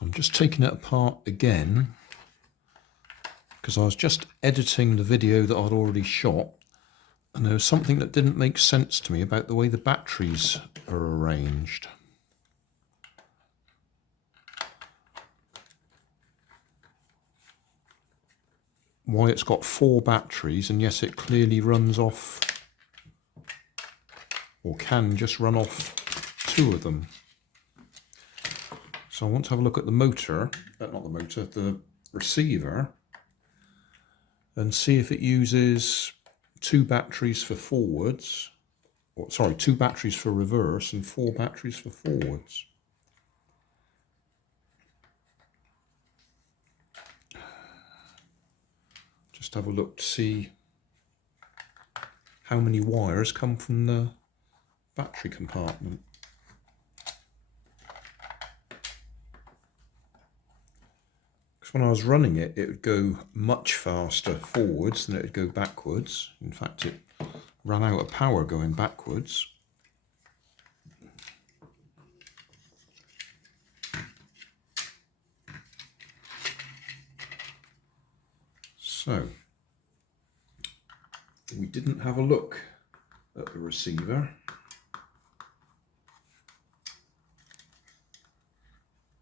I'm just taking it apart again because I was just editing the video that I'd already shot, and there was something that didn't make sense to me about the way the batteries are arranged. Why it's got 4 batteries, and yes, it clearly runs off, or can just run off 2 of them. So I want to have a look at the motor, not the motor, the receiver, and see if it uses 2 batteries for forwards, or sorry, 2 batteries for reverse and 4 batteries for forwards. Just have a look to see how many wires come from the battery compartment. Because when I was running it, it would go much faster forwards than it would go backwards. In fact, it ran out of power going backwards. So, we didn't have a look at the receiver.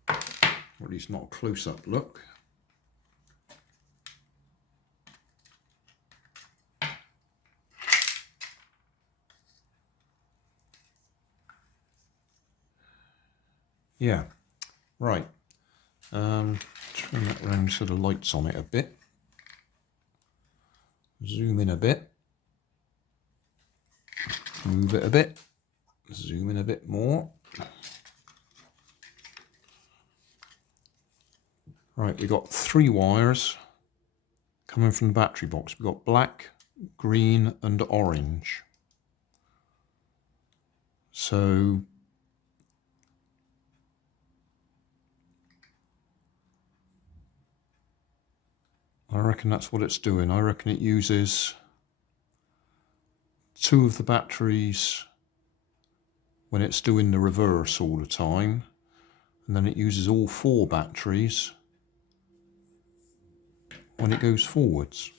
Or at least not a close-up look. Yeah, right. Turn that round so the light's on it a bit. Zoom in a bit. Move it a bit. Zoom in a bit more. Right, we've got 3 wires coming from the battery box. We've got black, green and orange. So I reckon that's what it's doing. I reckon it uses 2 of the batteries when it's doing the reverse all the time, and then it uses all 4 batteries when it goes forwards.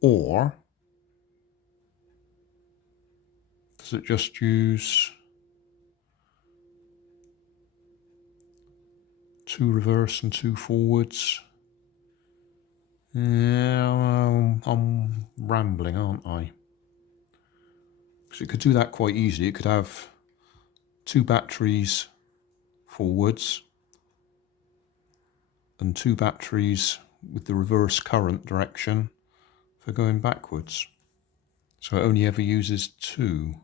Or does it just use 2 reverse and 2 forwards? Yeah, I'm rambling, aren't I? Because it could do that quite easily. It could have 2 batteries forwards and 2 batteries with the reverse current direction for going backwards. So it only ever uses 2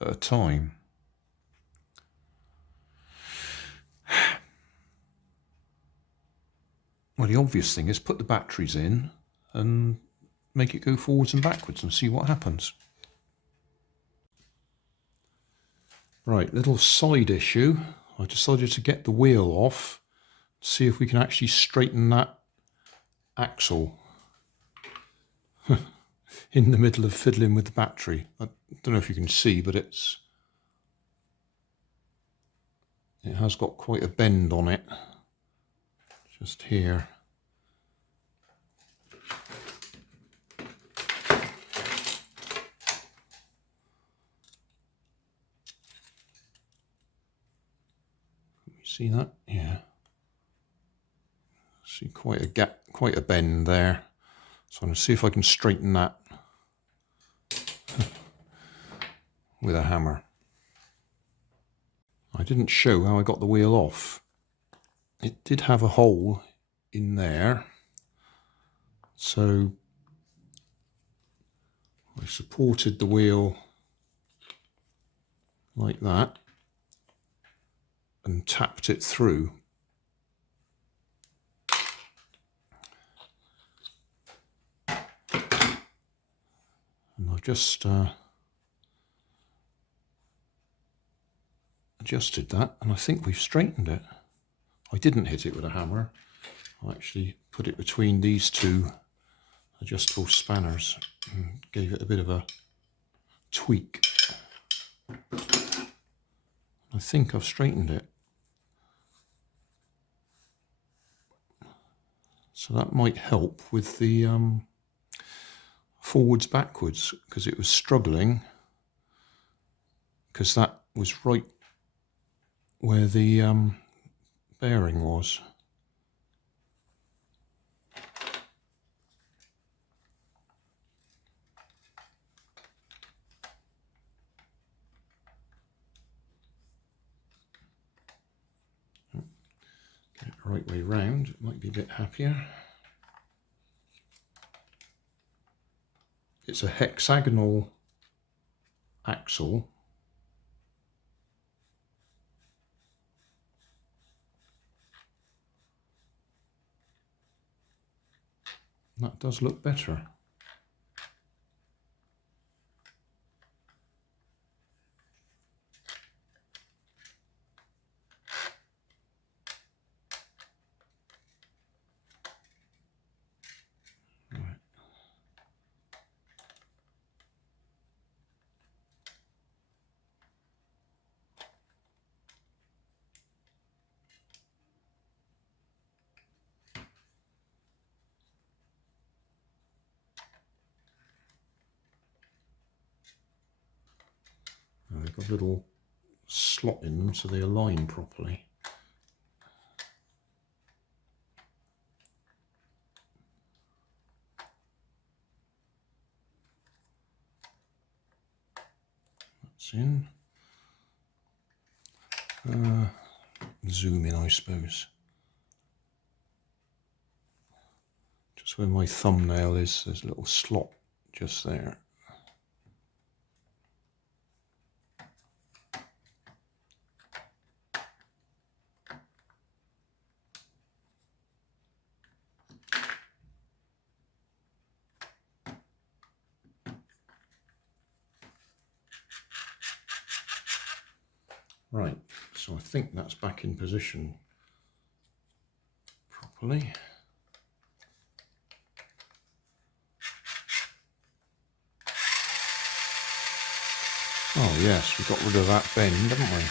at a time. Well, the obvious thing is put the batteries in and make it go forwards and backwards and see what happens. Right, little side issue. I decided to get the wheel off, see if we can actually straighten that axle in the middle of fiddling with the battery. I don't know if you can see, but it has got quite a bend on it. Just here. See that? Yeah. See quite a gap, quite a bend there. So I'm going to see if I can straighten that with a hammer. I didn't show how I got the wheel off. It did have a hole in there. So I supported the wheel like that and tapped it through. And I've just adjusted that, and I think we've straightened it. I didn't hit it with a hammer. I actually put it between these 2 adjustable spanners and gave it a bit of a tweak. I think I've straightened it. So that might help with the forwards backwards, because it was struggling, because that was right where the bearing was. Get it the right way round, it might be a bit happier. It's a hexagonal axle. That does look better. They've got a little slot in them so they align properly. That's in. Zoom in, I suppose. Just where my thumbnail is, there's a little slot just there. Right, so I think that's back in position properly. Oh yes, we got rid of that bend, haven't we?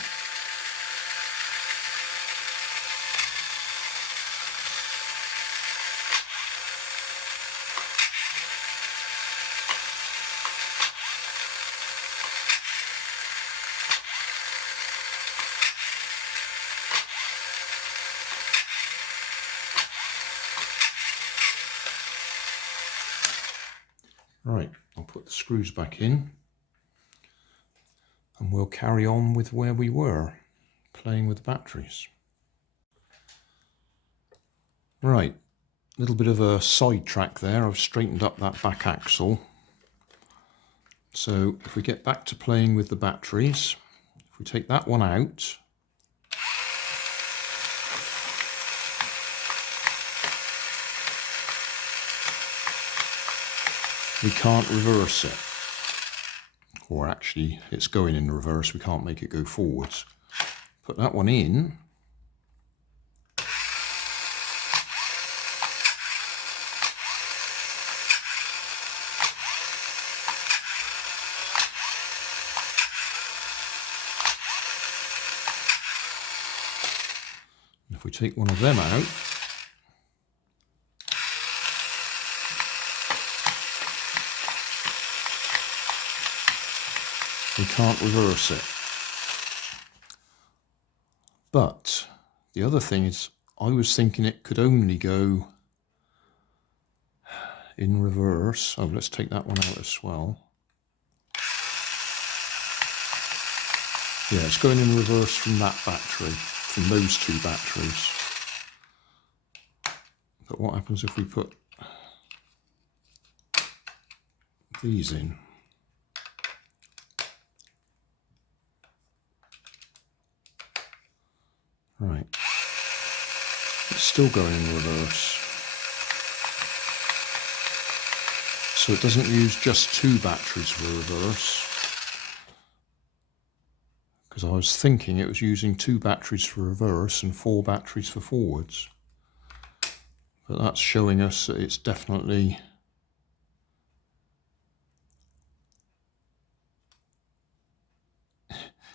Right, I'll put the screws back in and we'll carry on with where we were, playing with the batteries. Right, a little bit of a sidetrack there. I've straightened up that back axle. So if we get back to playing with the batteries, if we take that one out, we can't reverse it. Or actually, it's going in reverse, we can't make it go forwards. Put that one in. If we take one of them out, we can't reverse it. But the other thing is, I was thinking it could only go in reverse. Oh, let's take that one out as well. Yeah, it's going in reverse from that battery, from those two batteries. But what happens if we put these in? Right, it's still going in reverse. So it doesn't use just two batteries for reverse. Because I was thinking it was using two batteries for reverse and four batteries for forwards. But that's showing us that it's definitely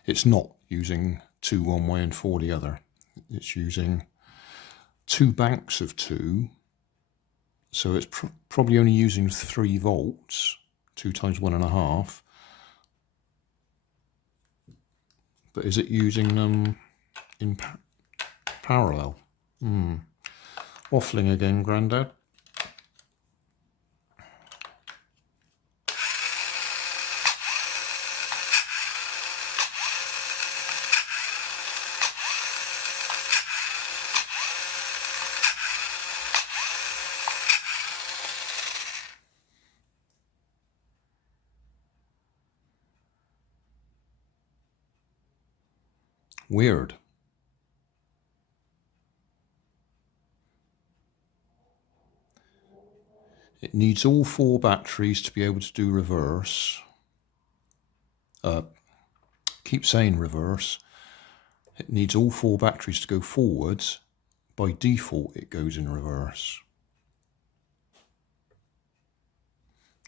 it's not using 2 one way and 4 the other. It's using 2 banks of 2, so it's probably only using 3 volts, 2 times 1.5. But is it using them in parallel? Waffling again, Grandad. Weird. It needs all 4 batteries to be able to do reverse. Keep saying reverse. It needs all 4 batteries to go forwards. By default, it goes in reverse.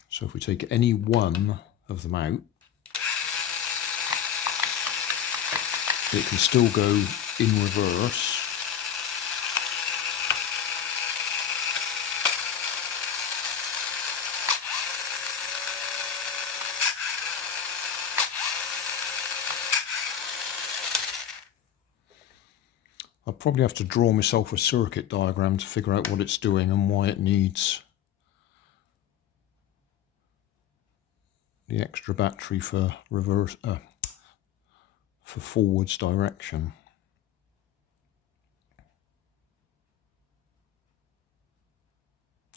So if we take any one of them out, it can still go in reverse. I'll probably have to draw myself a circuit diagram to figure out what it's doing and why it needs the extra battery for reverse, for forwards direction.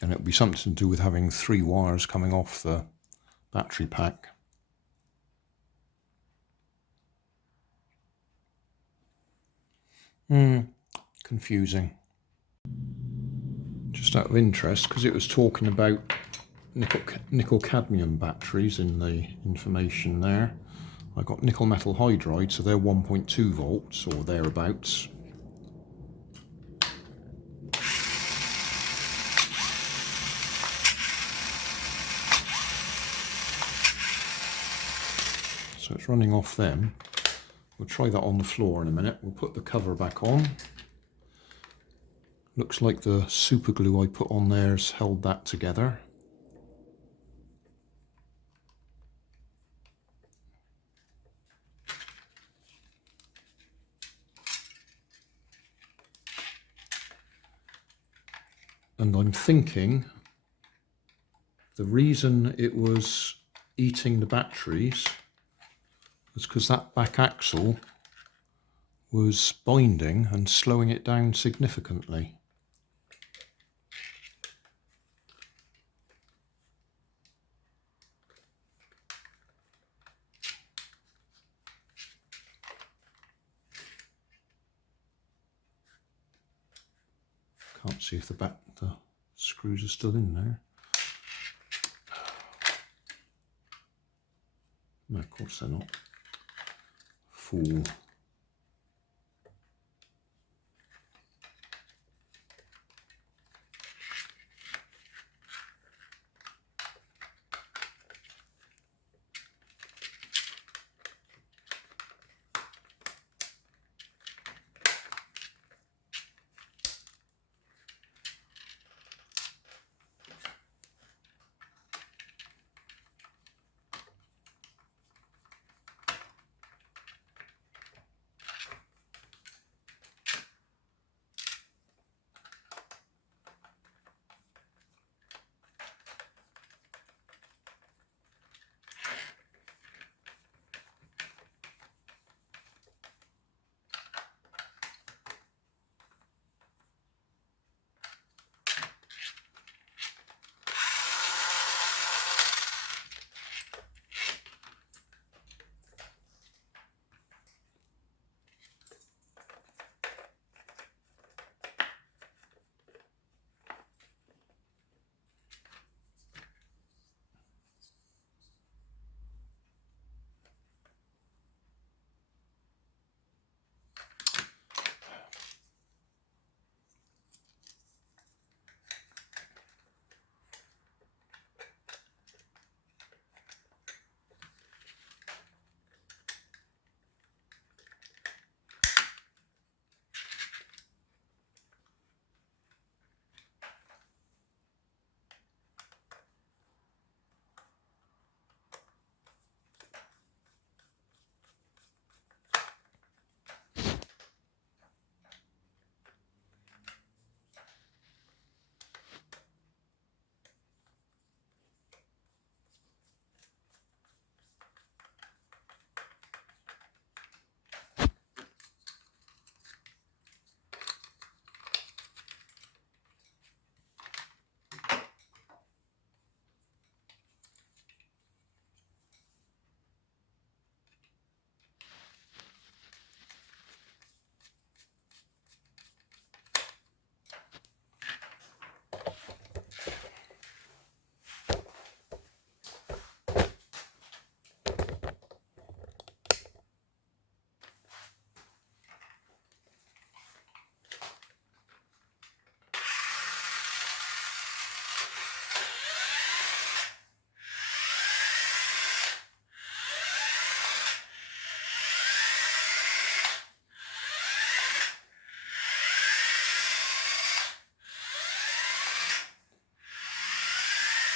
And it'll be something to do with having 3 wires coming off the battery pack. Confusing. Just out of interest, because it was talking about nickel cadmium batteries in the information there. I got nickel metal hydride, so they're 1.2 volts or thereabouts. So it's running off them. We'll try that on the floor in a minute. We'll put the cover back on. Looks like the super glue I put on there's held that together. And I'm thinking the reason it was eating the batteries was because that back axle was binding and slowing it down significantly. Can't see if the screws are still in there. No, of course they're not. Fool.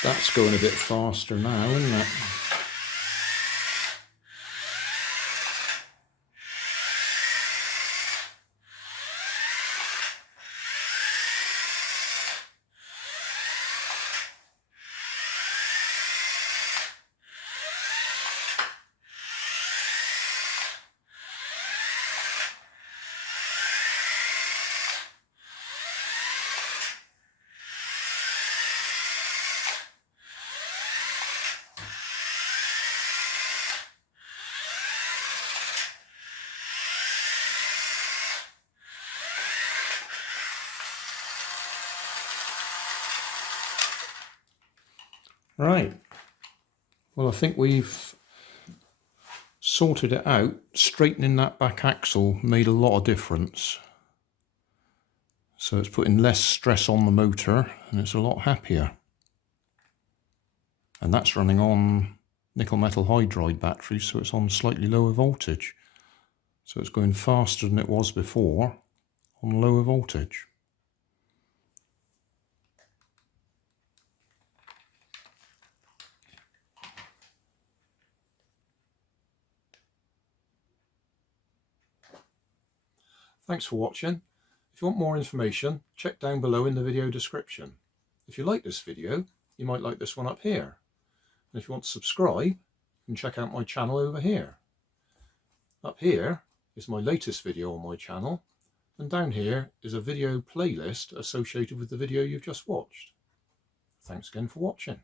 That's going a bit faster now, isn't it? Right, well, I think we've sorted it out. Straightening that back axle made a lot of difference. So it's putting less stress on the motor and it's a lot happier. And that's running on nickel metal hydride batteries, so it's on slightly lower voltage. So it's going faster than it was before on lower voltage. Thanks for watching. If you want more information, check down below in the video description. If you like this video, you might like this one up here. And if you want to subscribe, you can check out my channel over here. Up here is my latest video on my channel, and down here is a video playlist associated with the video you've just watched. Thanks again for watching.